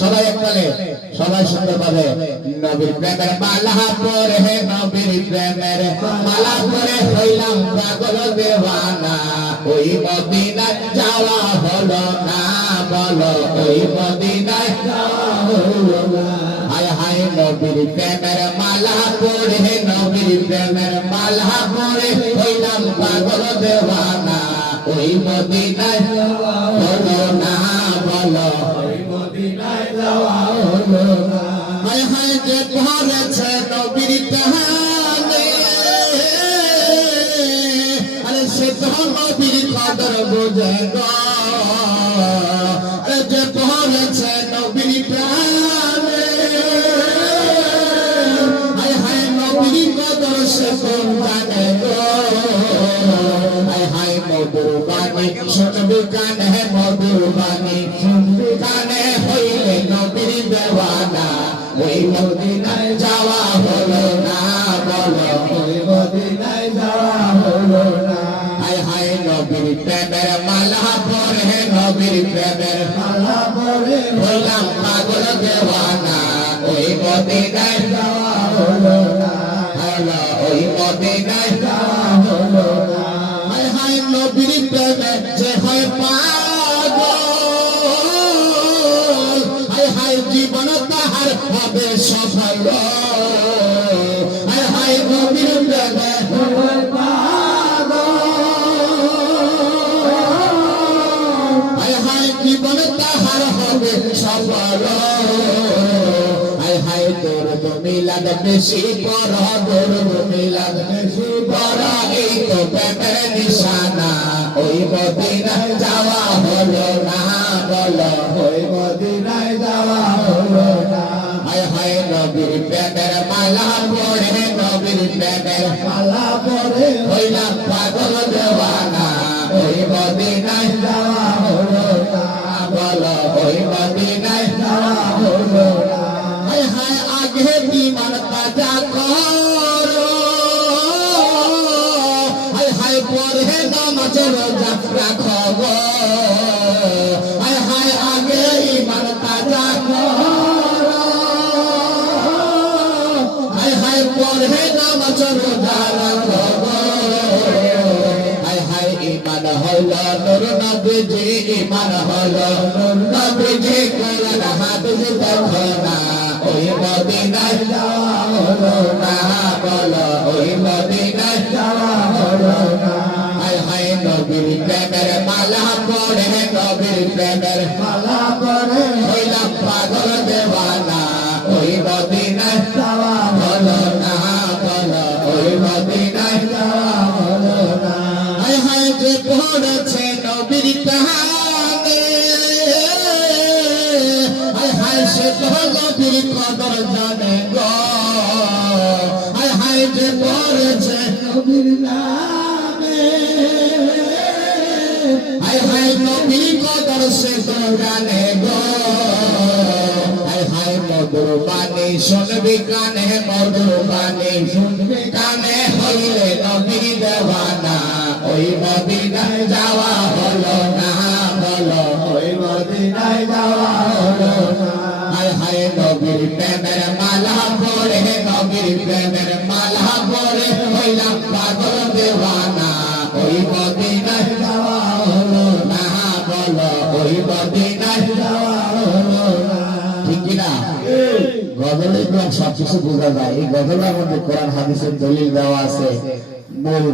সবাই এককালে সবাই সুন্দর পাবে নবীর প্রেমের মালা পরে হে নবীর প্রেমের মালা পরে হইলাম পাগল দেওয়ানা। ওই মদিনায় যাওয়া হলো না, বলো ওই যাওয়া হলো হায় হায় নবীর প্রেমের মালা পরে হে নবীর প্রেমের মালা পরে হইলাম পাগল দেওয়ানা। ওই মদিনায় যাওয়া হলো না হায় হায় যে ধরেছে নবীর কাহানে আরে সে তো নবীর কদর বোঝে গো। ধরেছে নবীর কাহানে হায় মধুর বাণী শুনবি কানে মধুর বাণী শুনবি কানে হইলে নবীর দেওয়ানা। ওই মদিনায় যাওয়া হলো না, বলো, ওই মদিনায় যাওয়া হলো না। হায় হায় নবীর প্রেমের মালা পরে, নবীর প্রেমের মালা পরে হইলাম পাগল দেওয়ানা। ওই মদিনায় যাওয়া হলো না হলো ওই মদিনায় যাওয়া হয় পাগল। হায় হায় জীবন তাহার হবে সফল। হায় হায় নবীর প্রেমে হয় পাগল। হায় হায় জীবন তাহার হবে সফল। মিলাদ বেশি তোর তো মিলাদ বেশি পর এই তো প্রেমের নিশানা, ওই মদিনায় যাওয়া হলো না, বলো, ওই মদিনায় যাওয়া হলো না। হায় হায় নবীর প্রেমের মালা পরে, নবীর প্রেমের মালা পরে, হইলাম পাগল নামাজ যাত্রা গো হায় হায় আগে ইমান কাজা করো হায় হায় পরে নামাজ রোজা রাখো হায় হায় ইমান হল নূর নবীজি ইমান হল মদিনায় যাওয়া হলো না হায় হায় নবীর প্রেমের মালা পড়ে নবীর প্রেমের মালা পড়ে হইলাম পাগল দেওয়ানা ওই মদিনায় যাওয়া হলো না বলো ওই মদিনায় যাওয়া হলো না হায় হায় যে পড়েছে নবীর কাহানে হায় হায় সে তো নবীর কদর জানে গো হায় হায় যে পড়েছে নবীর নামে হায় হায় নবীর কদর সে জানে গো। হায় হায় মধুর বাণী শুনবি কানে, মধুর বাণী শুনবি কানে। হইলে নবী দেওয়ানা, ওই মদিনায় যাওয়া হলো না বলো ওই মদিনায় যাওয়া হলো হায় হায় নবীর গজলে তো সবকিছু বোঝা যায়? এই গজলের মধ্যে কোরআন হাদিসের দলিল দেওয়া আছে। মূল